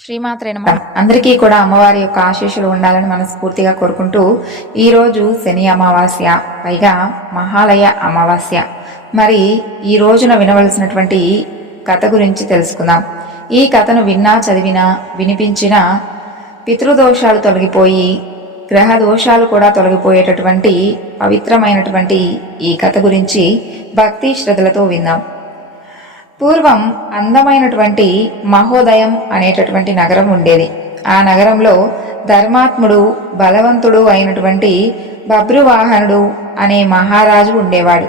శ్రీమాత్రే నమః. అందరికీ కూడా అమ్మవారి యొక్క ఆశీస్సులు ఉండాలని మనస్ఫూర్తిగా కోరుకుంటూ ఈరోజు శని అమావాస్య, పైగా మహాలయ అమావాస్య. మరి ఈ రోజున వినవలసినటువంటి కథ గురించి తెలుసుకుందాం. ఈ కథను విన్నా, చదివినా, వినిపించినా పితృదోషాలు తొలగిపోయి గ్రహ దోషాలు కూడా తొలగిపోయేటటువంటి పవిత్రమైనటువంటి ఈ కథ గురించి భక్తి శ్రద్ధలతో విందాం. పూర్వం అందమైనటువంటి మహోదయం అనేటటువంటి నగరం ఉండేది. ఆ నగరంలో ధర్మాత్ముడు, బలవంతుడు అయినటువంటి బభ్రువాహనుడు అనే మహారాజు ఉండేవాడు.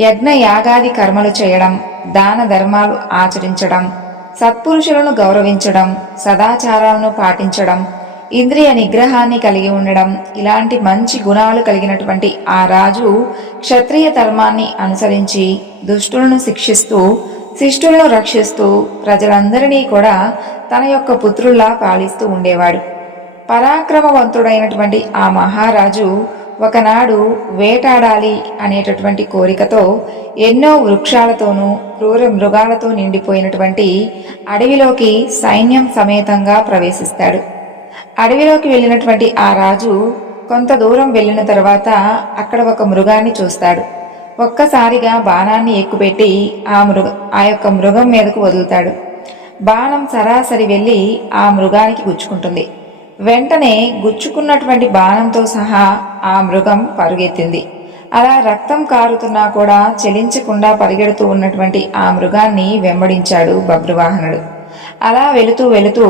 యజ్ఞ యాగాది కర్మలు చేయడం, దాన ధర్మాలు ఆచరించడం, సత్పురుషులను గౌరవించడం, సదాచారాలను పాటించడం, ఇంద్రియ నిగ్రహాన్ని కలిగి ఉండడం, ఇలాంటి మంచి గుణాలు కలిగినటువంటి ఆ రాజు క్షత్రియ ధర్మాన్ని అనుసరించి దుష్టులను శిక్షిస్తూ, శిష్టులను రక్షిస్తూ ప్రజలందరినీ కూడా తన యొక్క పుత్రుల్లా పాలిస్తూ ఉండేవాడు. పరాక్రమవంతుడైనటువంటి ఆ మహారాజు ఒకనాడు వేటాడాలి అనేటటువంటి కోరికతో ఎన్నో వృక్షాలతోనూ క్రూర మృగాలతో నిండిపోయినటువంటి అడవిలోకి సైన్యం సమేతంగా ప్రవేశిస్తాడు. అడవిలోకి వెళ్ళినటువంటి ఆ రాజు కొంత దూరం వెళ్ళిన తర్వాత అక్కడ ఒక మృగాన్ని చూస్తాడు. ఒక్కసారిగా బాణాన్ని ఎక్కుపెట్టి ఆ యొక్క మృగం మీదకు వదులుతాడు. బాణం సరాసరి వెళ్ళి ఆ మృగానికి గుచ్చుకుంటుంది. వెంటనే గుచ్చుకున్నటువంటి బాణంతో సహా ఆ మృగం పరుగెత్తింది. అలా రక్తం కారుతున్నా కూడా చలించకుండా పరిగెడుతూ ఉన్నటువంటి ఆ మృగాన్ని వెంబడించాడు బభ్రువాహనుడు. అలా వెళుతూ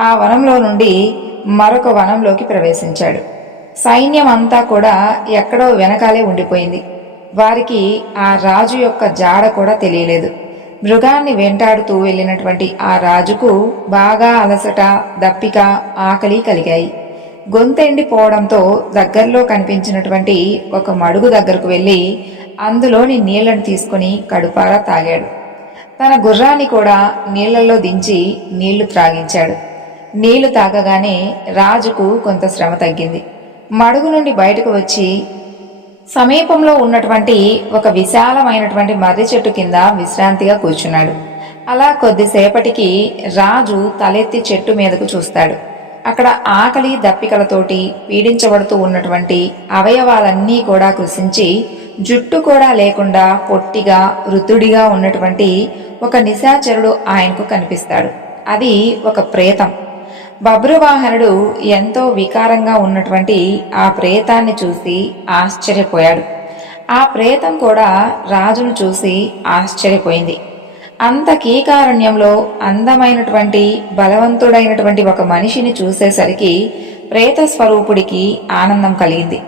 ఆ వనంలో నుండి మరొక వనంలోకి ప్రవేశించాడు. సైన్యం అంతా కూడా ఎక్కడో వెనకాలే ఉండిపోయింది. వారికి ఆ రాజు యొక్క జాడ కూడా తెలియలేదు. మృగాన్ని వెంటాడుతూ వెళ్ళినటువంటి ఆ రాజుకు బాగా అలసట, దప్పిక, ఆకలి కలిగాయి. గొంతెండిపోవడంతో దగ్గరలో కనిపించినటువంటి ఒక మడుగు దగ్గరకు వెళ్ళి అందులోని నీళ్లను తీసుకుని కడుపారా తాగాడు. తన గుర్రాన్ని కూడా నీళ్లలో దించి నీళ్లు త్రాగించాడు. నీళ్లు తాగగానే రాజుకు కొంత శ్రమ తగ్గింది. మడుగు నుండి బయటకు వచ్చి సమీపంలో ఉన్నటువంటి ఒక విశాలమైనటువంటి మర్రి చెట్టు కింద విశ్రాంతిగా కూర్చున్నాడు. అలా కొద్దిసేపటికి రాజు తలెత్తి చెట్టు మీదకు చూస్తాడు. అక్కడ ఆకలి దప్పికలతోటి పీడించబడుతూ ఉన్నటువంటి అవయవాలన్నీ కూడా కృషించి జుట్టు కూడా లేకుండా పొట్టిగా వృద్ధుడిగా ఉన్నటువంటి ఒక నిశాచరుడు ఆయనకు కనిపిస్తాడు. అది ఒక ప్రేతం. బభ్రువాహనుడు ఎంతో వికారంగా ఉన్నటువంటి ఆ ప్రేతాన్ని చూసి ఆశ్చర్యపోయాడు. ఆ ప్రేతం కూడా రాజును చూసి ఆశ్చర్యపోయింది. అంత కీకారణ్యంలో అందమైనటువంటి బలవంతుడైనటువంటి ఒక మనిషిని చూసేసరికి ప్రేత స్వరూపుడికి ఆనందం కలిగింది.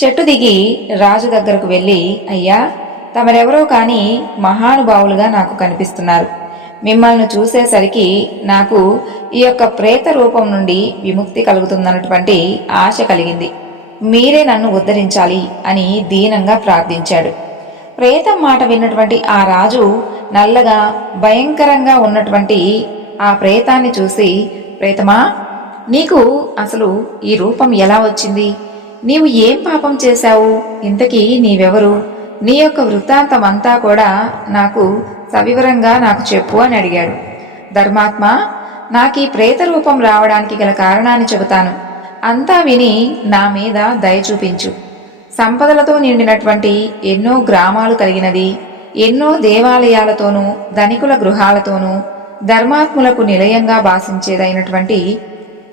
చెట్టు దిగి రాజు దగ్గరకు వెళ్ళి, అయ్యా, తమరెవరో కాని మహానుభావులుగా నాకు కనిపిస్తున్నారు. మిమ్మల్ని చూసేసరికి నాకు ఈ యొక్క ప్రేత రూపం నుండి విముక్తి కలుగుతుందన్నటువంటి ఆశ కలిగింది. మీరే నన్ను ఉద్ధరించాలి అని దీనంగా ప్రార్థించాడు. ప్రేతం మాట విన్నటువంటి ఆ రాజు నల్లగా భయంకరంగా ఉన్నటువంటి ఆ ప్రేతాన్ని చూసి, ప్రేతమా, నీకు అసలు ఈ రూపం ఎలా వచ్చింది? నీవు ఏం పాపం చేశావు? ఇంతకీ నీవెవరు? నీ యొక్క వృత్తాంతం అంతా కూడా నాకు సవివరంగా నాకు చెప్పు అని అడిగాడు. ధర్మాత్మ, నాకీ ప్రేత రూపం రావడానికి గల కారణాన్ని చెబుతాను. అంతా విని నా మీద దయ చూపించు. సంపదలతో నిండినటువంటి ఎన్నో గ్రామాలు కలిగినది, ఎన్నో దేవాలయాలతోనూ ధనికుల గృహాలతోనూ ధర్మాత్ములకు నిలయంగా భాషించేదైనటువంటి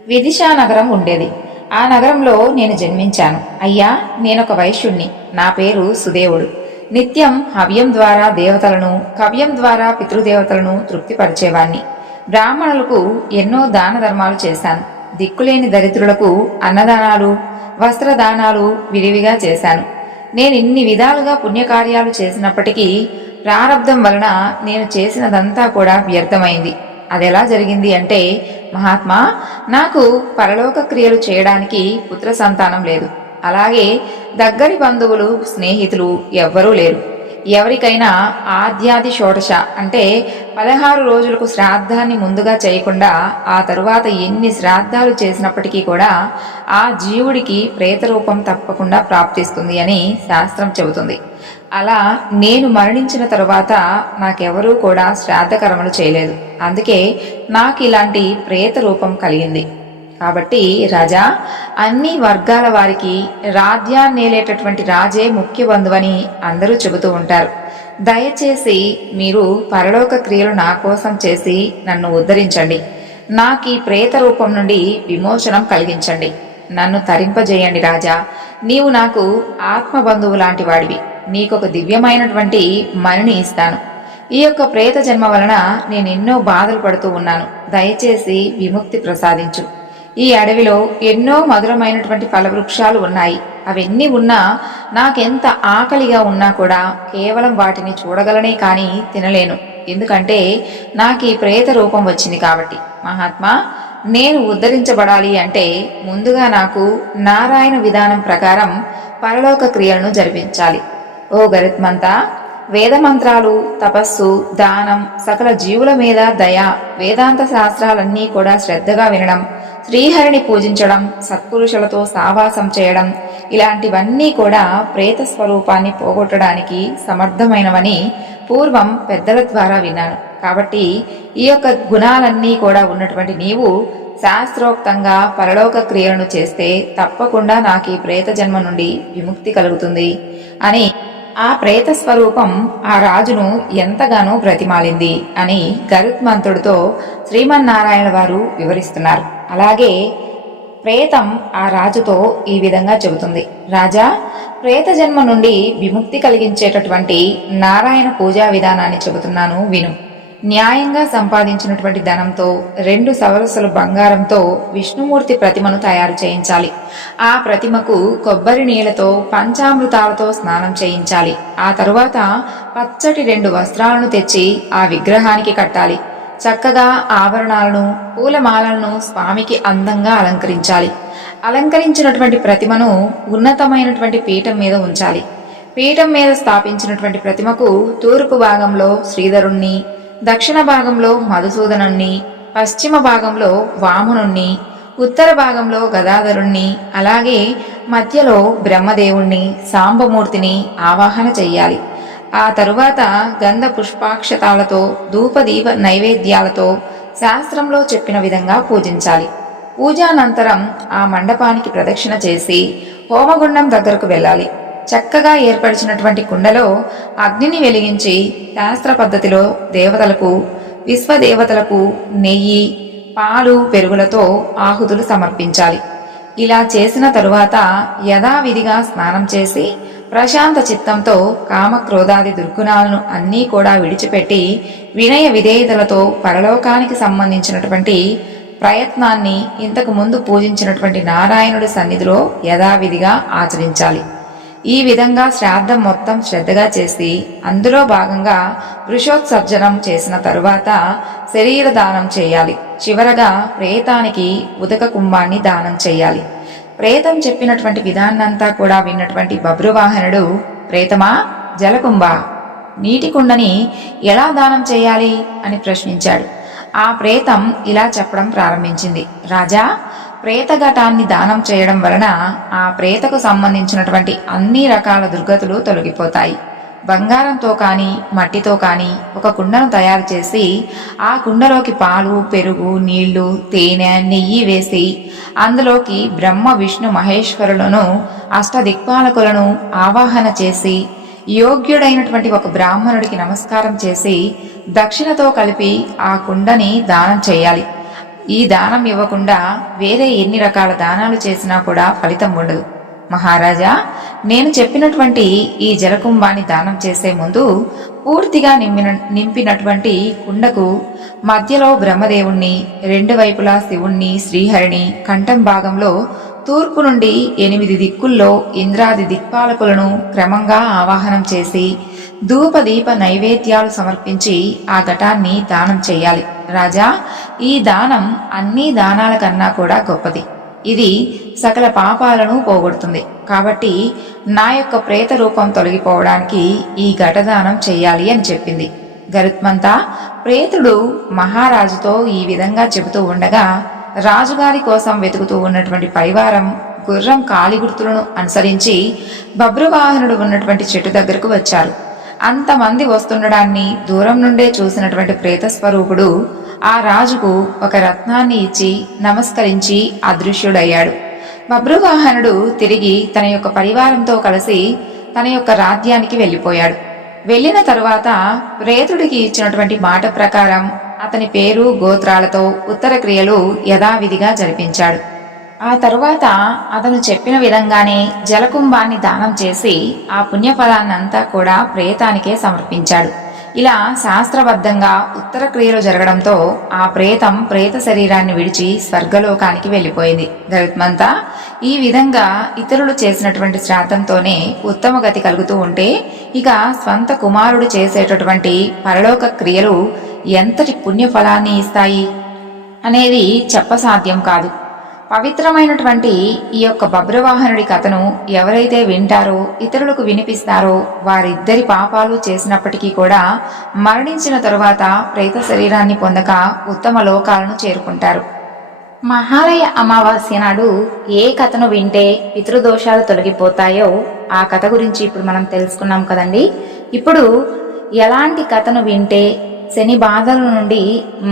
విదిశా నగరం ఉండేది. ఆ నగరంలో నేను జన్మించాను. అయ్యా, నేనొక వైశ్యుణ్ణి. నా పేరు సుదేవుడు. నిత్యం హవ్యం ద్వారా దేవతలను, కవ్యం ద్వారా పితృదేవతలను తృప్తిపరిచేవాణ్ణి. బ్రాహ్మణులకు ఎన్నో దాన ధర్మాలు చేశాను. దిక్కులేని దరిద్రులకు అన్నదానాలు, వస్త్రదానాలు విరివిగా చేశాను. నేను ఇన్ని విధాలుగా పుణ్యకార్యాలు చేసినప్పటికీ ప్రారబ్ధం వలన నేను చేసినదంతా కూడా వ్యర్థమైంది. అదెలా జరిగింది అంటే, మహాత్మా, నాకు పరలోక క్రియలు చేయడానికి పుత్ర సంతానం లేదు. అలాగే దగ్గరి బంధువులు, స్నేహితులు ఎవ్వరూ లేరు. ఎవరికైనా ఆద్యాది షోడశ అంటే 16 రోజులకు శ్రాద్ధాన్ని ముందుగా చేయకుండా ఆ తరువాత ఎన్ని శ్రాద్ధాలు చేసినప్పటికీ కూడా ఆ జీవుడికి ప్రేతరూపం తప్పకుండా ప్రాప్తిస్తుంది అని శాస్త్రం చెబుతుంది. అలా నేను మరణించిన తరువాత నాకెవరూ కూడా శ్రాద్ధకర్మలు చేయలేదు. అందుకే నాకు ఇలాంటి ప్రేత రూపం కలిగింది. కాబట్టి రాజా, అన్ని వర్గాల వారికి రాజ్యాన్నేలేటటువంటి రాజే ముఖ్య బంధువని అందరూ చెబుతూ ఉంటారు. దయచేసి మీరు పరలోక క్రియలు నా కోసం చేసి నన్ను ఉద్ధరించండి. నాకు ఈ ప్రేత రూపం నుండి విమోచనం కలిగించండి. నన్ను తరింపజేయండి రాజా. నీవు నాకు ఆత్మబంధువు లాంటి వాడివి. నీకొక దివ్యమైనటువంటి మణిని ఇస్తాను. ఈ యొక్క ప్రేత జన్మ వలన నేను ఎన్నో బాధలు పడుతూ ఉన్నాను. దయచేసి విముక్తి ప్రసాదించు. ఈ అడవిలో ఎన్నో మధురమైనటువంటి ఫలవృక్షాలు ఉన్నాయి. అవన్నీ ఉన్నా నాకెంత ఆకలిగా ఉన్నా కూడా కేవలం వాటిని చూడగలనే కానీ తినలేను. ఎందుకంటే నాకు ఈ ప్రేత రూపం వచ్చింది కాబట్టి. మహాత్మా, నేను ఉద్ధరించబడాలి అంటే ముందుగా నాకు నారాయణ విధానం ప్రకారం పరలోక క్రియలను జరిపించాలి. ఓ గరుత్మంతా, వేదమంత్రాలు, తపస్సు, దానం, సకల జీవుల మీద దయ, వేదాంత శాస్త్రాలన్నీ కూడా శ్రద్ధగా వినడం, శ్రీహరిని పూజించడం, సత్పురుషులతో సావాసం చేయడం, ఇలాంటివన్నీ కూడా ప్రేత స్వరూపాన్ని పోగొట్టడానికి సమర్థమైనవని పూర్వం పెద్దల ద్వారా విన్నాను. కాబట్టి ఈ యొక్క గుణాలన్నీ కూడా ఉన్నటువంటి నీవు శాస్త్రోక్తంగా పరలోక క్రియలను చేస్తే తప్పకుండా నాకు ఈ ప్రేత జన్మ నుండి విముక్తి కలుగుతుంది అని ఆ ప్రేత స్వరూపం ఆ రాజును ఎంతగానో బ్రతిమాలింది అని గరుత్మంతుడితో శ్రీమన్నారాయణ వారు వివరిస్తున్నారు. అలాగే ప్రేతం ఆ రాజుతో ఈ విధంగా చెబుతుంది. రాజా, ప్రేత జన్మ నుండి విముక్తి కలిగించేటటువంటి నారాయణ పూజా విధానాన్ని చెబుతున్నాను విను. న్యాయంగా సంపాదించినటువంటి ధనంతో 2 సవరసలు బంగారంతో విష్ణుమూర్తి ప్రతిమను తయారు చేయించాలి. ఆ ప్రతిమకు కొబ్బరి నీళ్లతో పంచామృతాలతో స్నానం చేయించాలి. ఆ తరువాత పచ్చటి 2 వస్త్రాలను తెచ్చి ఆ విగ్రహానికి కట్టాలి. చక్కగా ఆభరణాలను, పూలమాలలను స్వామికి అందంగా అలంకరించాలి. అలంకరించినటువంటి ప్రతిమను ఉన్నతమైనటువంటి పీఠం మీద ఉంచాలి. పీఠం మీద స్థాపించినటువంటి ప్రతిమకు తూర్పు భాగంలో శ్రీధరుణ్ణి, దక్షిణ భాగంలో మధుసూదనుణ్ణి, పశ్చిమ భాగంలో వామనుణ్ణి, ఉత్తర భాగంలో గదాధరుణ్ణి, అలాగే మధ్యలో బ్రహ్మదేవుణ్ణి, సాంబమూర్తిని ఆవాహన చెయ్యాలి. ఆ తరువాత గంధ పుష్పాక్షతాలతో ధూపదీప నైవేద్యాలతో శాస్త్రంలో చెప్పిన విధంగా పూజించాలి. పూజానంతరం ఆ మండపానికి ప్రదక్షిణ చేసి హోమగుండం దగ్గరకు వెళ్ళాలి. చక్కగా ఏర్పరిచినటువంటి కుండలో అగ్నిని వెలిగించి శాస్త్ర పద్ధతిలో దేవతలకు, విశ్వదేవతలకు నెయ్యి, పాలు, పెరుగులతో ఆహుతులు సమర్పించాలి. ఇలా చేసిన తరువాత యథావిధిగా స్నానం చేసి ప్రశాంత చిత్తంతో కామక్రోధాది దుర్గుణాలను అన్నీ కూడా విడిచిపెట్టి వినయ విధేయతలతో పరలోకానికి సంబంధించినటువంటి ప్రయత్నాన్ని ఇంతకు ముందు పూజించినటువంటి నారాయణుడి సన్నిధిలో యథావిధిగా ఆచరించాలి. ఈ విధంగా శ్రాద్ధం మొత్తం శ్రద్ధగా చేసి అందులో భాగంగా వృషోత్సర్జనం చేసిన తరువాత శరీర దానం చేయాలి. చివరగా ప్రేతానికి ఉదక కుంభాన్ని దానం చేయాలి. ప్రేతం చెప్పినటువంటి విధానంతా కూడా విన్నటువంటి బభ్రువాహనుడు, ప్రేతమా, జలకుంభ, నీటి కుండని ఎలా దానం చేయాలి అని ప్రశ్నించాడు. ఆ ప్రేతం ఇలా చెప్పడం ప్రారంభించింది. రాజా, ప్రేతఘటాన్ని దానం చేయడం వలన ఆ ప్రేతకు సంబంధించినటువంటి అన్ని రకాల దుర్గతులు తొలగిపోతాయి. బంగారంతో కానీ మట్టితో కానీ ఒక కుండను తయారు చేసి ఆ కుండలోకి పాలు, పెరుగు, నీళ్లు, తేనె, నెయ్యి వేసి అందులోకి బ్రహ్మ, విష్ణు, మహేశ్వరులను, అష్టదిక్పాలకులను ఆవాహన చేసి యోగ్యుడైనటువంటి ఒక బ్రాహ్మణుడికి నమస్కారం చేసి దక్షిణతో కలిపి ఆ కుండని దానం చేయాలి. ఈ దానం ఇవ్వకుండా వేరే ఎన్ని రకాల దానాలు చేసినా కూడా ఫలితం ఉండదు. మహారాజా, నేను చెప్పినటువంటి ఈ జలకుంభాన్ని దానం చేసే ముందు పూర్తిగా నింపినటువంటి కుండకు మధ్యలో బ్రహ్మదేవుణ్ణి, 2 వైపులా శివుణ్ణి, శ్రీహరిని, కంఠం భాగంలో తూర్పు నుండి 8 దిక్కుల్లో ఇంద్రాది దిక్పాలకులను క్రమంగా ఆవాహనం చేసి ధూపదీప నైవేద్యాలు సమర్పించి ఆ ఘటాన్ని దానం చేయాలి. రాజా, ఈ దానం అన్ని దానాల కన్నా కూడా గొప్పది. ఇది సకల పాపాలను పోగొడుతుంది. కాబట్టి నా యొక్క ప్రేత రూపం తొలగిపోవడానికి ఈ ఘటదానం చెయ్యాలి అని చెప్పింది. గరుత్మంతా, ప్రేతుడు మహారాజుతో ఈ విధంగా చెబుతూ ఉండగా రాజుగారి కోసం వెతుకుతూ ఉన్నటువంటి పరివారం గుర్రం కాలి గుర్తులను అనుసరించి బభ్రువాహనుడు ఉన్నటువంటి చెట్టు దగ్గరకు వచ్చారు. అంతమంది వస్తుండడాన్ని దూరం నుండే చూసినటువంటి ప్రేతస్వరూపుడు ఆ రాజుకు ఒక రత్నాన్ని ఇచ్చి నమస్కరించి అదృశ్యుడయ్యాడు. బభ్రువాహనుడు తిరిగి తన యొక్క పరివారంతో కలిసి తన యొక్క రాజ్యానికి వెళ్ళిపోయాడు. వెళ్ళిన తరువాత ప్రేతుడికి ఇచ్చినటువంటి మాట ప్రకారం అతని పేరు గోత్రాలతో ఉత్తర క్రియలు యథావిధిగా జరిపించాడు. ఆ తరువాత అతను చెప్పిన విధంగానే జలకుంభాన్ని దానం చేసి ఆ పుణ్యఫలాన్నంతా కూడా ప్రేతానికే సమర్పించాడు. ఇలా శాస్త్రబద్ధంగా ఉత్తర క్రియలు జరగడంతో ఆ ప్రేతం ప్రేత శరీరాన్ని విడిచి స్వర్గలోకానికి వెళ్ళిపోయింది. గరుత్మంతా ఈ విధంగా ఇతరులు చేసినటువంటి శ్రాద్ధంతోనే ఉత్తమ గతి కలుగుతూ ఉంటే ఇక స్వంత కుమారుడు చేసేటటువంటి పరలోక క్రియలు ఎంతటి పుణ్యఫలాన్ని ఇస్తాయి అనేది చెప్పసాధ్యం కాదు. పవిత్రమైనటువంటి ఈ యొక్క బభ్రవాహనుడి కథను ఎవరైతే వింటారో ఇతరులకు వినిపిస్తారో వారిద్దరి పాపాలు చేసినప్పటికీ కూడా మరణించిన తరువాత ప్రేత శరీరాన్ని పొందక ఉత్తమ లోకాలను చేరుకుంటారు. మహాలయ అమావాస్య నాడు ఏ కథను వింటే పితృదోషాలు తొలగిపోతాయో ఆ కథ గురించి ఇప్పుడు మనం తెలుసుకున్నాం కదండి. ఇప్పుడు ఎలాంటి కథను వింటే శని బాధల నుండి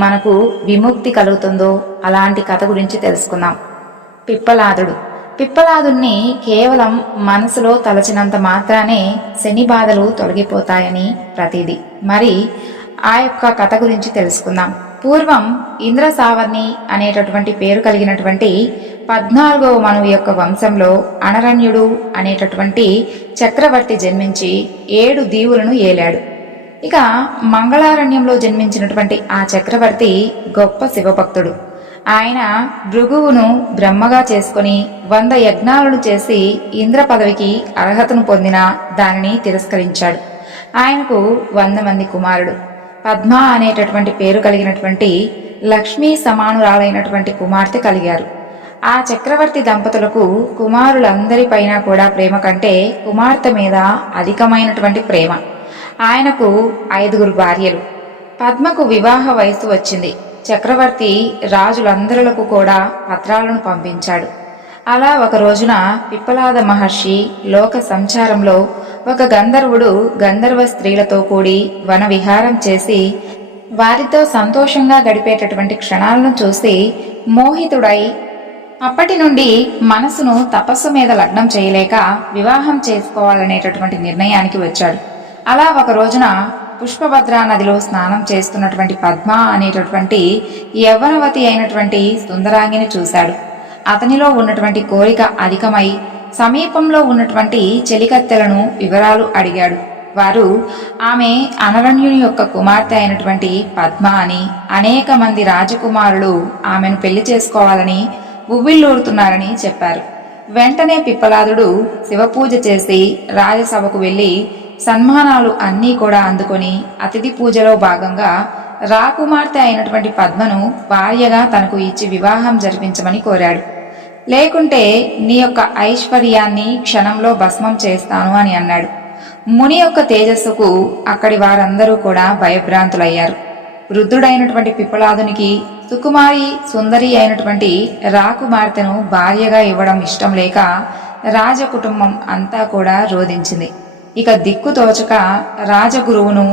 మనకు విముక్తి కలుగుతుందో అలాంటి కథ గురించి తెలుసుకుందాం. పిప్పలాదుణ్ణి కేవలం మనసులో తలచినంత మాత్రానే శని బాధలు తొలగిపోతాయని ప్రతిదీ. మరి ఆ యొక్క కథ గురించి తెలుసుకుందాం. పూర్వం ఇంద్రసావర్ణి అనేటటువంటి పేరు కలిగినటువంటి 14వ మనువు యొక్క వంశంలో అనరణ్యుడు అనేటటువంటి చక్రవర్తి జన్మించి 7 దీవులను ఏలాడు. ఇక మంగళారణ్యంలో జన్మించినటువంటి ఆ చక్రవర్తి గొప్ప శివభక్తుడు. ఆయన భృగువును బ్రహ్మగా చేసుకుని 100 యజ్ఞాలను చేసి ఇంద్ర పదవికి అర్హతను పొందిన దానిని తిరస్కరించాడు. ఆయనకు 100 మంది కుమారుడు. పద్మ అనేటటువంటి పేరు కలిగినటువంటి లక్ష్మీ సమానురాలైనటువంటి కుమార్తె కలిగారు. ఆ చక్రవర్తి దంపతులకు కుమారులందరిపైన కూడా ప్రేమ కంటే కుమార్తె మీద అధికమైనటువంటి ప్రేమ. ఆయనకు 5 భార్యలు. పద్మకు వివాహ వయసు వచ్చింది. చక్రవర్తి రాజులందరులకు కూడా పత్రాలను పంపించాడు. అలా ఒక రోజున పిప్పలాద మహర్షి లోక సంచారంలో ఒక గంధర్వుడు గంధర్వ స్త్రీలతో కూడి వన విహారం చేసి వారితో సంతోషంగా గడిపేటటువంటి క్షణాలను చూసి మోహితుడై అప్పటి నుండి మనసును తపస్సు మీద లగ్నం చేయలేక వివాహం చేసుకోవాలనేటటువంటి నిర్ణయానికి వచ్చాడు. అలా ఒక రోజున పుష్పభద్రా నదిలో స్నానం చేస్తున్నటువంటి పద్మ అనేటటువంటి యవ్వనవతి అయినటువంటి సుందరాంగిని చూశాడు. అతనిలో ఉన్నటువంటి కోరిక అధికమై సమీపంలో ఉన్నటువంటి చెలికత్తెలను వివరాలు అడిగాడు. వారు ఆమె అనరణ్యుని యొక్క కుమార్తె అయినటువంటి పద్మ అని, అనేక మంది రాజకుమారులు ఆమెను పెళ్లి చేసుకోవాలని ఉవ్విళ్ళూరుతున్నారని చెప్పారు. వెంటనే పిప్పలాదుడు శివపూజ చేసి రాజసభకు వెళ్లి సన్మానాలు అన్నీ కూడా అందుకొని అతిథి పూజలో భాగంగా రాకుమార్తె అయినటువంటి పద్మను భార్యగా తనకు ఇచ్చి వివాహం జరిపించమని కోరాడు. లేకుంటే నీ యొక్క ఐశ్వర్యాన్ని క్షణంలో భస్మం చేస్తాను అని అన్నాడు. ముని యొక్క తేజస్సుకు అక్కడి వారందరూ కూడా భయభ్రాంతులయ్యారు. వృద్ధుడైనటువంటి పిప్పలాదునికి సుకుమారి సుందరి అయినటువంటి రాకుమార్తెను భార్యగా ఇవ్వడం ఇష్టం లేక రాజకుటుంబం అంతా కూడా రోధించింది. ఇక దిక్కు తోచక రాజగురువును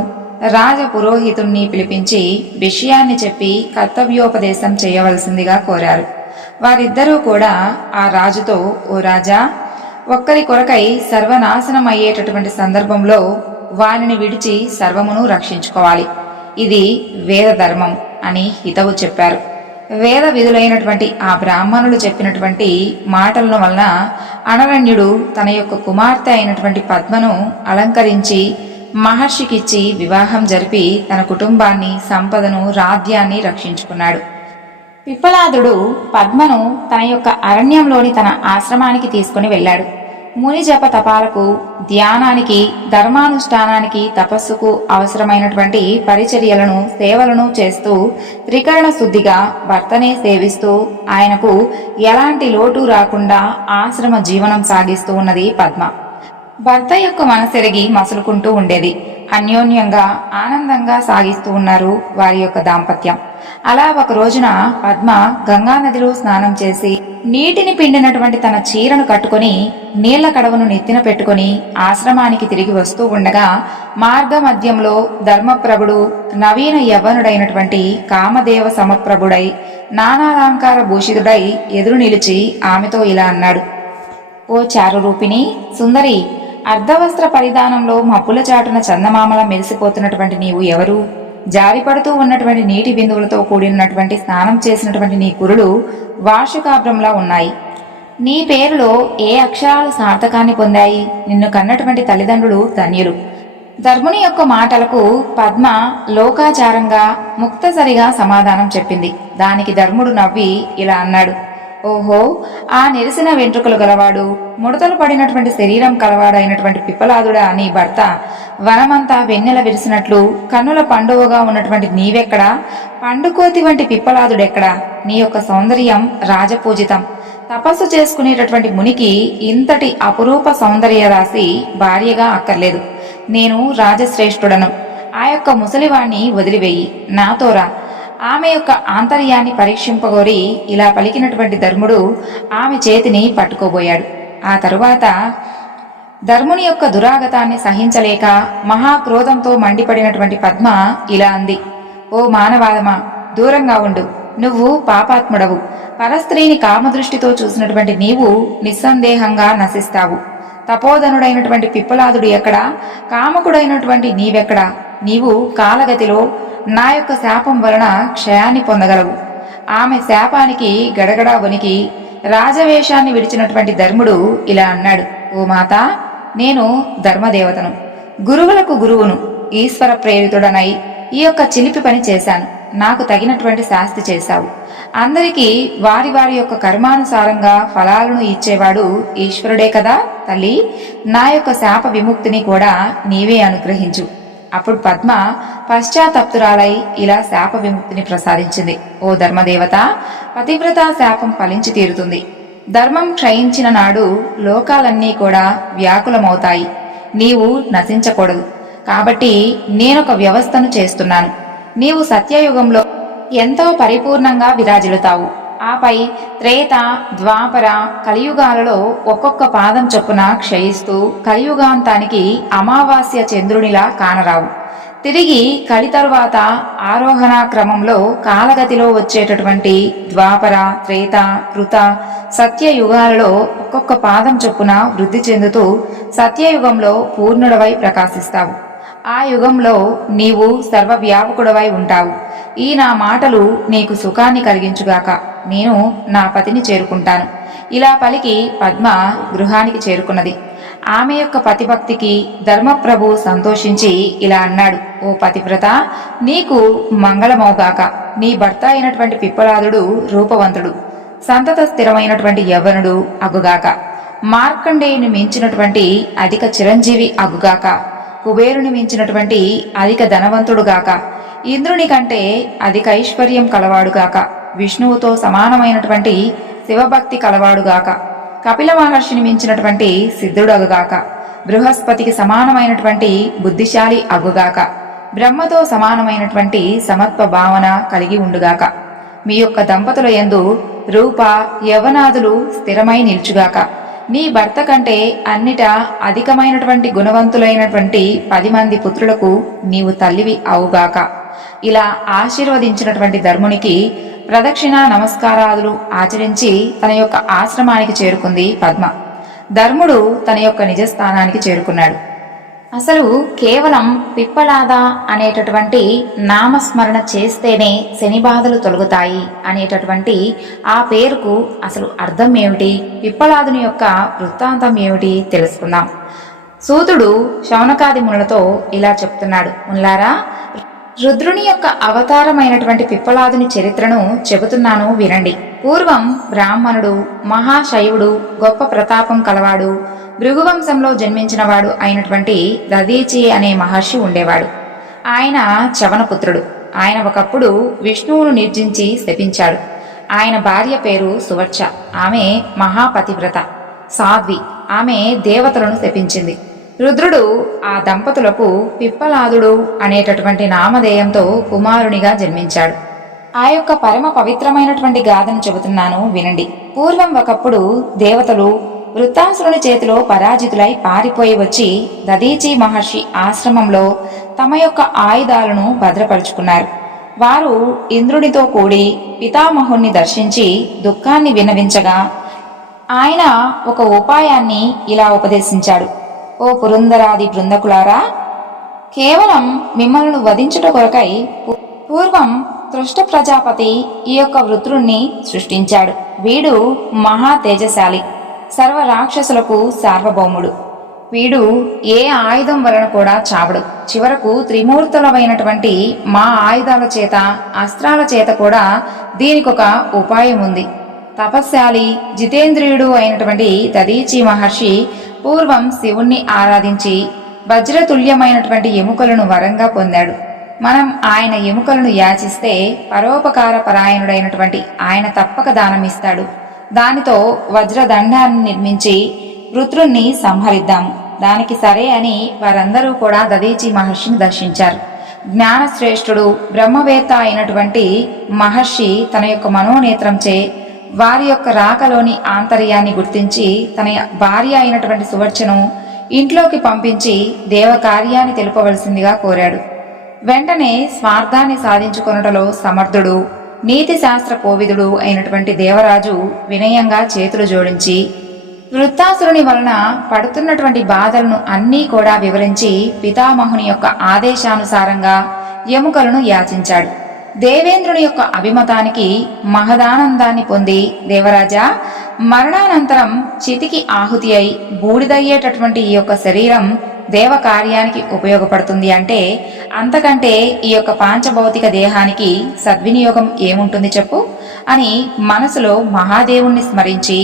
రాజపురోహితుణ్ణి పిలిపించి విషయాన్ని చెప్పి కర్తవ్యోపదేశం చేయవలసిందిగా కోరారు. వారిద్దరూ కూడా ఆ రాజుతో, ఓ రాజా, ఒక్కరి కొరకై సర్వనాశనం అయ్యేటటువంటి సందర్భంలో వారిని విడిచి సర్వమును రక్షించుకోవాలి. ఇది వేద ధర్మం అని హితవు చెప్పారు. వేద విధులైనటువంటి ఆ బ్రాహ్మణులు చెప్పినటువంటి మాటల వలన అనరణ్యుడు తన యొక్క కుమార్తె అయినటువంటి పద్మను అలంకరించి మహర్షికిచ్చి వివాహం జరిపి తన కుటుంబాన్ని, సంపదను, రాజ్యాన్ని రక్షించుకున్నాడు. పిప్పలాదుడు పద్మను తన యొక్క అరణ్యంలోని తన ఆశ్రమానికి తీసుకుని వెళ్ళాడు. ముని జప తపాలకు, ధ్యానానికి, ధర్మానుష్ఠానానికి, తపస్సుకు అవసరమైనటువంటి పరిచర్యలను, సేవలను చేస్తూ త్రికరణ శుద్ధిగా భర్తనే సేవిస్తూ ఆయనకు ఎలాంటి లోటు రాకుండా ఆశ్రమ జీవనం సాగిస్తూ ఉన్నది పద్మ. భర్త యొక్క మనసెరిగి మసులుకుంటూ ఉండేది. అన్యోన్యంగా ఆనందంగా సాగిస్తూ ఉన్నారు వారి యొక్క దాంపత్యం. అలా ఒక రోజున పద్మ గంగానదిలో స్నానం చేసి నీటిని పిండినటువంటి తన చీరను కట్టుకుని నీళ్ల కడవను నెత్తిన పెట్టుకుని ఆశ్రమానికి తిరిగి వస్తూ ఉండగా మార్గ మధ్యంలో ధర్మప్రభుడు నవీన యవ్వనుడైనటువంటి కామదేవ సమప్రభుడై నానాలంకార భూషితుడై ఎదురు నిలిచి ఆమెతో ఇలా అన్నాడు. ఓ చారురూపిణి సుందరి, అర్ధవస్త్ర పరిధానంలో మబ్బుల చాటున చందమామల మెరిసిపోతున్నటువంటి నీవు ఎవరు? జారిపడుతూ ఉన్నటువంటి నీటి బిందువులతో కూడినటువంటి స్నానం చేసినటువంటి నీ కురులు వార్షికాభ్రంలా ఉన్నాయి. నీ పేరులో ఏ అక్షరాలు సార్థకాన్ని పొందాయి? నిన్ను కన్నటువంటి తల్లిదండ్రులు ధన్యులు. ధర్ముని యొక్క మాటలకు పద్మ లోకాచారంగా ముక్తసరిగా సమాధానం చెప్పింది. దానికి ధర్ముడు నవ్వి ఇలా అన్నాడు. ఓహో, ఆ నెరిసిన వెంట్రుకలు గలవాడు, ముడతలు పడినటువంటి శరీరం కలవాడైనటువంటి పిప్పలాదుడా నీ భర్త వనమంతా వెన్నెల విరిసినట్లు కన్నుల పండువగా ఉన్నటువంటి నీవెక్కడా? పండుకోతి వంటి పిప్పలాదుడెక్కడా? నీ యొక్క సౌందర్యం రాజపూజితం. తపస్సు చేసుకునేటటువంటి మునికి ఇంతటి అపురూప సౌందర్య రాశి భార్యగా అక్కర్లేదు. నేను రాజశ్రేష్ఠుడను. ఆ యొక్క ముసలివాణ్ణి వదిలివేయి, నాతోరా. ఆమె యొక్క ఆంతర్యాన్ని పరీక్షింపగోరి ఇలా పలికినటువంటి ధర్ముడు ఆమె చేతిని పట్టుకోబోయాడు. ఆ తరువాత ధర్ముని యొక్క దురాగతాన్ని సహించలేక మహాక్రోధంతో మండిపడినటువంటి పద్మ ఇలా అంది. ఓ మానవాదమా, దూరంగా ఉండు. నువ్వు పాపాత్ముడవు. పరస్త్రీని కామదృష్టితో చూసినటువంటి నీవు నిస్సందేహంగా నశిస్తావు. తపోధనుడైనటువంటి పిప్పలాదుడు ఎక్కడా? కామకుడైనటువంటి నీవెక్కడా? నీవు కాలగతిలో నా యొక్క శాపం వలన క్షయాన్ని పొందగలవు. ఆమె శాపానికి గడగడా వణికి రాజవేషాన్ని విడిచినటువంటి ధర్ముడు ఇలా అన్నాడు. ఓ మాత, నేను ధర్మదేవతను, గురువులకు గురువును. ఈశ్వర ప్రేరితుడనై ఈ యొక్క చిలిపి పని చేశాను. నాకు తగినటువంటి శాస్తి చేశావు. అందరికీ వారి వారి యొక్క కర్మానుసారంగా ఫలాలను ఇచ్చేవాడు ఈశ్వరుడే కదా తల్లి. నా యొక్క శాప విముక్తిని కూడా నీవే అనుగ్రహించు. అప్పుడు పద్మ పశ్చాత్తప్తురాలై ఇలా శాప విముక్తిని ప్రసాదించింది. ఓ ధర్మదేవత, పతివ్రత శాపం ఫలించి తీరుతుంది. ధర్మం క్షయించిన నాడు లోకాలన్నీ కూడా వ్యాకులమవుతాయి. నీవు నశించకూడదు. కాబట్టి నేనొక వ్యవస్థను చేస్తున్నాను. నీవు సత్యయుగంలో ఎంతో పరిపూర్ణంగా విరాజిల్లుతావు. ఆపై త్రేత, ద్వాపర, కలియుగాలలో ఒక్కొక్క పాదం చొప్పున క్షయిస్తూ కలియుగాంతానికి అమావాస్య చంద్రునిలా కానరావు. తిరిగి కలి తరువాత ఆరోహణ క్రమంలో కాలగతిలో వచ్చేటటువంటి ద్వాపర, త్రేత, కృత, సత్యయుగాలలో ఒక్కొక్క పాదం చొప్పున వృద్ధి చెందుతూ సత్యయుగంలో పూర్ణుడవై ప్రకాశిస్తావు. ఆ యుగంలో నీవు సర్వవ్యాపకుడవై ఉంటావు. ఈ నా మాటలు నీకు సుఖాన్ని కలిగించుగాక. నేను నా పతిని చేరుకుంటాను. ఇలా పలికి పద్మ గృహానికి చేరుకున్నది. ఆమె యొక్క పతిభక్తికి ధర్మప్రభు సంతోషించి ఇలా అన్నాడు. ఓ పతివ్రత, నీకు మంగళమవుగాక. నీ భర్త అయినటువంటి పిప్పలాదుడు రూపవంతుడు, సంతత స్థిరమైనటువంటి యవ్వనుడు అగుగాక. మార్కండేయుని మించినటువంటి అధిక చిరంజీవి అగుగాక. కుబేరుని మించినటువంటి అధిక ధనవంతుడుగాక. ఇంద్రుని కంటే అధిక ఐశ్వర్యం కలవాడుగాక. విష్ణువుతో సమానమైనటువంటి శివభక్తి కలవాడుగాక. కపిల మహర్షిని మించినటువంటి సిద్ధుడగుగాక. బృహస్పతికి సమానమైనటువంటి బుద్ధిశాలి అగుగాక. బ్రహ్మతో సమానమైనటువంటి సమత్వ భావన కలిగి ఉండుగాక. మీ యొక్క దంపతుల యందు రూప యవనాదులు స్థిరమై నిల్చుగాక. నీ భర్త కంటే అన్నిటా అధికమైనటువంటి గుణవంతులైనటువంటి 10 మంది పుత్రులకు నీవు తల్లివి అవుగాక. ఇలా ఆశీర్వదించినటువంటి ధర్మునికి ప్రదక్షిణ నమస్కారాదులు ఆచరించి తన యొక్క ఆశ్రమానికి చేరుకుంది పద్మ. ధర్ముడు తన యొక్క నిజస్థానానికి చేరుకున్నాడు. అసలు కేవలం పిప్పలాద అనేటటువంటి నామస్మరణ చేస్తేనే శని బాధలు తొలగుతాయి అనేటటువంటి ఆ పేరుకు అసలు అర్థం ఏమిటి, పిప్పలాదుని యొక్క వృత్తాంతం ఏమిటి తెలుసుకుందాం. సూతుడు శౌనకాది మునులతో ఇలా చెప్తున్నాడు. మునులారా, రుద్రుని యొక్క అవతారమైనటువంటి పిప్పలాదుని చరిత్రను చెబుతున్నాను వినండి. పూర్వం బ్రాహ్మణుడు, మహాశైవుడు, గొప్ప ప్రతాపం కలవాడు, భృగువంశంలో జన్మించినవాడు అయినటువంటి దధీచి అనే మహర్షి ఉండేవాడు. ఆయన చవనపుత్రుడు. ఆయన ఒకప్పుడు విష్ణువును నిర్జించి శపించాడు. ఆయన భార్య పేరు సువర్చ. ఆమె మహాపతివ్రత, సాధ్వి. ఆమె దేవతలను శపించింది. రుద్రుడు ఆ దంపతులకు పిప్పలాదుడు అనేటటువంటి నామధేయంతో కుమారునిగా జన్మించాడు. ఆ యొక్క పరమ పవిత్రమైనటువంటి గాథను చెబుతున్నాను వినండి. పూర్వం ఒకప్పుడు దేవతలు వృత్తాసురుని చేతిలో పరాజితులై పారిపోయి వచ్చి దదీచి మహర్షి ఆశ్రమంలో తమ యొక్క ఆయుధాలను భద్రపరుచుకున్నారు. వారు ఇంద్రునితో కూడి పితామహుణ్ణి దర్శించి దుఃఖాన్ని విన్నవించగా ఆయన ఒక ఉపాయాన్ని ఇలా ఉపదేశించాడు. ఓ పురందరాది బృందకులారా, కేవలం మిమ్మల్ని వధించుట కొరకై పూర్వం తృష్ట ప్రజాపతి ఈ యొక్క వృత్రుణ్ణి సృష్టించాడు. వీడు మహా తేజశాలి, సర్వ రాక్షసులకు సార్వభౌముడు. వీడు ఏ ఆయుధం వలన కూడా చావడు. చివరకు త్రిమూర్తులమైనటువంటి మా ఆయుధాల చేత, అస్త్రాల చేత కూడా దీనికొక ఉపాయం ఉంది. తపస్శాలి జితేంద్రియుడు అయినటువంటి దదీచి మహర్షి పూర్వం శివుణ్ణి ఆరాధించి వజ్రతుల్యమైనటువంటి ఎముకలను వరంగా పొందాడు. మనం ఆయన ఎముకలను యాచిస్తే పరోపకార పరాయణుడైనటువంటి ఆయన తప్పక దానమిస్తాడు. దానితో వజ్రదండాన్ని నిర్మించి వృత్రుణ్ణి సంహరిద్దాము. దానికి సరే అని వారందరూ కూడా దదీచి మహర్షిని దర్శించారు. జ్ఞానశ్రేష్ఠుడు బ్రహ్మవేత్త అయినటువంటి మహర్షి తన యొక్క మనోనేత్రంచే వారి యొక్క రాకలోని ఆంతర్యాన్ని గుర్తించి తన భార్య అయినటువంటి సువర్చను ఇంట్లోకి పంపించి దేవకార్యాన్ని తెలుపవలసిందిగా కోరాడు. వెంటనే స్వార్థాన్ని సాధించుకొనుటలో సమర్థుడు, నీతి శాస్త్ర కోవిదుడు అయినటువంటి దేవరాజు వినయంగా చేతులు జోడించి వృత్తాసురుని వలన పడుతున్నటువంటి బాధలను అన్నీ కూడా వివరించి పితామహుని యొక్క ఆదేశానుసారంగా ఎముకలను యాచించాడు. దేవేంద్రుని యొక్క అభిమతానికి మహదానందాన్ని పొంది, దేవరాజా, మరణానంతరం చితికి ఆహుతి అయి బూడిదయ్యేటటువంటి ఈ యొక్క శరీరం దేవ కార్యానికి ఉపయోగపడుతుంది అంటే అంతకంటే ఈ యొక్క పాంచభౌతిక దేహానికి సద్వినియోగం ఏముంటుంది చెప్పు అని మనసులో మహాదేవుణ్ణి స్మరించి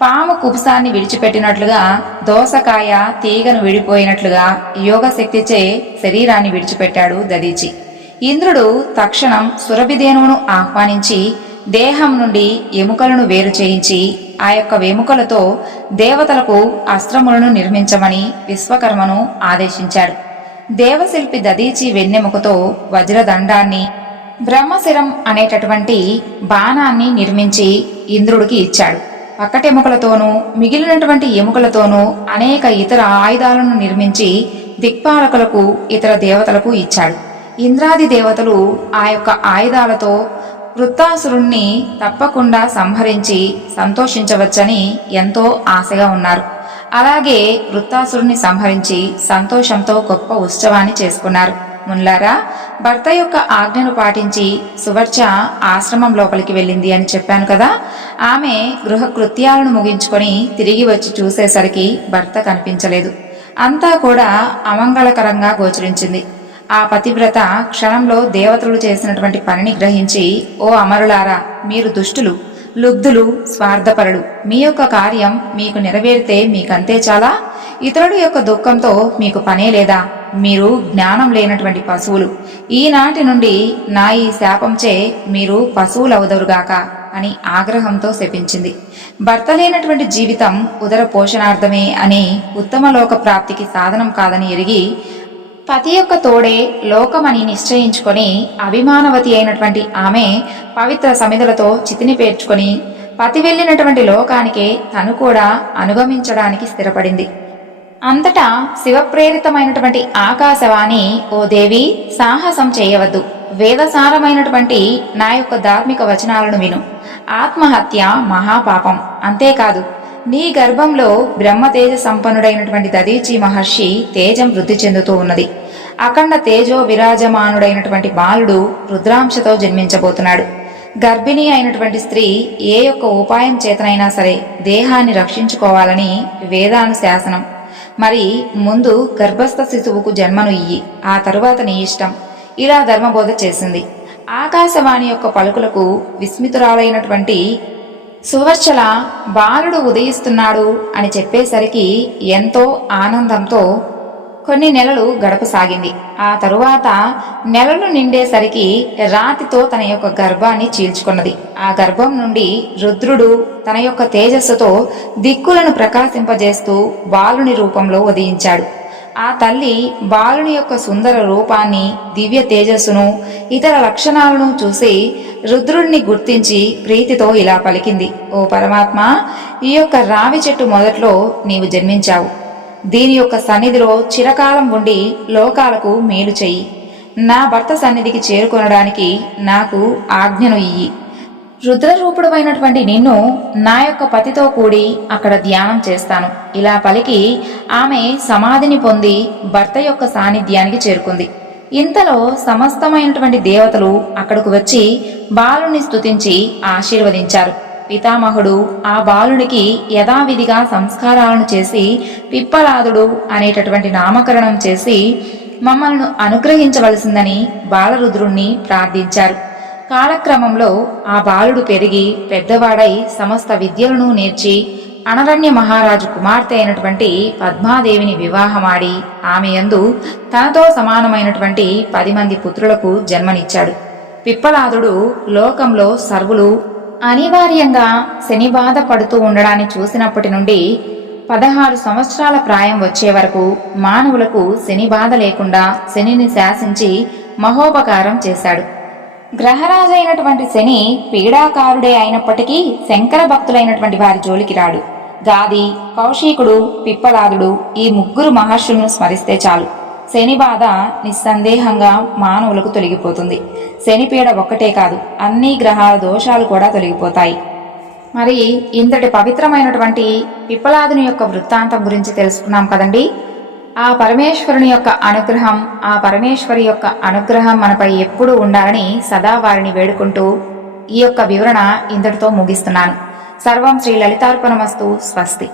పాము కుబుసాన్ని విడిచిపెట్టినట్లుగా దోసకాయ తీగను విడిపోయినట్లుగా యోగశక్తిచే శరీరాన్ని విడిచిపెట్టాడు దదీచి. ఇంద్రుడు తక్షణం సురభిధేనువును ఆహ్వానించి దేహం నుండి ఎముకలను వేరు చేయించి ఆ యొక్క ఎముకలతో దేవతలకు అస్త్రములను నిర్మించమని విశ్వకర్మను ఆదేశించాడు. దేవశిల్పి దదీచి వెన్నెముకతో వజ్రదండాన్ని, బ్రహ్మశిరం అనేటటువంటి బాణాన్ని నిర్మించి ఇంద్రుడికి ఇచ్చాడు. పక్కటెముకలతోనూ మిగిలినటువంటి ఎముకలతోనూ అనేక ఇతర ఆయుధాలను నిర్మించి దిక్పాలకులకు, ఇతర దేవతలకు ఇచ్చాడు. ఇంద్రాది దేవతలు ఆ యొక్క ఆయుధాలతో వృత్తాసురుణ్ణి తప్పకుండా సంహరించి సంతోషించవచ్చని ఎంతో ఆశగా ఉన్నారు. అలాగే వృత్తాసురుణ్ణి సంహరించి సంతోషంతో గొప్ప ఉత్సవాన్ని చేసుకున్నారు. మున్లారా, భర్త యొక్క ఆజ్ఞను పాటించి సువర్చ ఆశ్రమం లోపలికి వెళ్ళింది అని చెప్పాను కదా. ఆమె గృహ కృత్యాలను ముగించుకొని తిరిగి వచ్చి చూసేసరికి భర్త కనిపించలేదు. అంతా కూడా అమంగళకరంగా గోచరించింది. ఆ పతివ్రత క్షణంలో దేవతలు చేసినటువంటి పనిని గ్రహించి, ఓ అమరులారా, మీరు దుష్టులు, లుబ్ధులు, స్వార్థపరులు. మీ యొక్క కార్యం మీకు నెరవేరితే మీకంతే చాలా. ఇతరుల యొక్క దుఃఖంతో మీకు పనే లేదా? మీరు జ్ఞానం లేనటువంటి పశువులు. ఈనాటి నుండి నా ఈ శాపంచే మీరు పశువులవుదరుగాక అని ఆగ్రహంతో శపించింది. భర్త లేనటువంటి జీవితం ఉదర పోషణార్థమే అని, ఉత్తమ లోక ప్రాప్తికి సాధనం కాదని ఎరిగి పతి యొక్క తోడే లోకమని నిశ్చయించుకొని అభిమానవతి అయినటువంటి ఆమె పవిత్ర సమిధులతో చితిని పేర్చుకొని పతి వెళ్ళినటువంటి లోకానికే తను కూడా అనుగమించడానికి స్థిరపడింది. అంతటా శివప్రేరితమైనటువంటి ఆకాశవాణి, ఓ దేవి, సాహసం చేయవద్దు. వేదసారమైనటువంటి నా యొక్క ధార్మిక వచనాలను విను. ఆత్మహత్య మహాపాపం. అంతేకాదు, నీ గర్భంలో బ్రహ్మతేజ సంపన్నుడైనటువంటి దదీచి మహర్షి తేజం వృద్ధి చెందుతూ ఉన్నది. అఖండ తేజో విరాజమానుడైనటువంటి బాలుడు రుద్రాంశతో జన్మించబోతున్నాడు. గర్భిణీ అయినటువంటి స్త్రీ ఏ యొక్క ఉపాయం చేతనైనా సరే దేహాన్ని రక్షించుకోవాలని వేదానుశాసనం. మరి ముందు గర్భస్థ శిశువుకు జన్మను ఇయ్యి, ఆ తరువాత నీ ఇష్టం. ఇలా ధర్మబోధ చేసింది. ఆకాశవాణి యొక్క పలుకులకు విస్మితురాలైనటువంటి సువర్చల బాలుడు ఉదయిస్తున్నాడు అని చెప్పేసరికి ఎంతో ఆనందంతో కొన్ని నెలలు గడపసాగింది. ఆ తరువాత నెలలు నిండేసరికి రాతితో తన యొక్క గర్భాన్ని చీల్చుకున్నది. ఆ గర్భం నుండి రుద్రుడు తన యొక్క తేజస్సుతో దిక్కులను ప్రకాశింపజేస్తూ బాలుని రూపంలో ఉదయించాడు. ఆ తల్లి బాలుని యొక్క సుందర రూపాన్ని, దివ్య తేజస్సును, ఇతర లక్షణాలను చూసి రుద్రుడిని గుర్తించి ప్రీతితో ఇలా పలికింది: ఓ పరమాత్మ, ఈ యొక్క రావి చెట్టు మొదట్లో నీవు జన్మించావు. దీని యొక్క సన్నిధిలో చిరకాలం ఉండి లోకాలకు మేలు చెయ్యి. నా భర్త సన్నిధికి చేరుకొనడానికి నాకు ఆజ్ఞను ఇయ్యి. రుద్రరూపుడమైనటువంటి నిన్ను నా యొక్క పతితో కూడి అక్కడ ధ్యానం చేస్తాను. ఇలా పలికి ఆమె సమాధిని పొంది భర్త యొక్క సాన్నిధ్యానికి చేరుకుంది. ఇంతలో సమస్తమైనటువంటి దేవతలు అక్కడకు వచ్చి బాలుని స్తుతించి ఆశీర్వదించారు. పితామహుడు ఆ బాలునికి యథావిధిగా సంస్కారాలను చేసి పిప్పలాదుడు అనేటటువంటి నామకరణం చేసి మమ్మల్ని అనుగ్రహించవలసిందని బాలరుద్రుణ్ణి ప్రార్థించారు. కాలక్రమంలో ఆ బాలుడు పెరిగి పెద్దవాడై సమస్త విద్యలను నేర్చి అనరణ్య మహారాజు కుమార్తె అయినటువంటి పద్మాదేవిని వివాహమాడి ఆమె యందు తనతో సమానమైనటువంటి 10 మంది పుత్రులకు జన్మనిచ్చాడు. పిప్పలాదుడు లోకంలో సర్వులు అనివార్యంగా శని బాధ పడుతూ ఉండడాన్ని చూసినప్పటి నుండి 16 సంవత్సరాల ప్రాయం వచ్చే వరకు మానవులకు శని బాధ లేకుండా శనిని శాసించి మహోపకారం చేశాడు. గ్రహరాజైనటువంటి శని పీడాకారుడే అయినప్పటికీ శంకర భక్తులైనటువంటి వారి జోలికి రాడు. గాది, కౌశికుడు, పిప్పలాదుడు ఈ 3 మహర్షులను స్మరిస్తే చాలు శని బాధ నిస్సందేహంగా మానవులకు తొలగిపోతుంది. శని పీడ ఒక్కటే కాదు, అన్ని గ్రహాల దోషాలు కూడా తొలగిపోతాయి. మరి ఇంతటి పవిత్రమైనటువంటి పిప్పలాదుని యొక్క వృత్తాంతం గురించి తెలుసుకున్నాం కదండి. ఆ పరమేశ్వరుని యొక్క అనుగ్రహం, ఆ పరమేశ్వరి యొక్క అనుగ్రహం మనపై ఎప్పుడూ ఉండాలని సదా వారిని వేడుకుంటూ ఈ యొక్క వివరణ ఇంతటితో ముగిస్తున్నాను. సర్వం శ్రీ లలితార్పణమస్తు. స్వస్తి.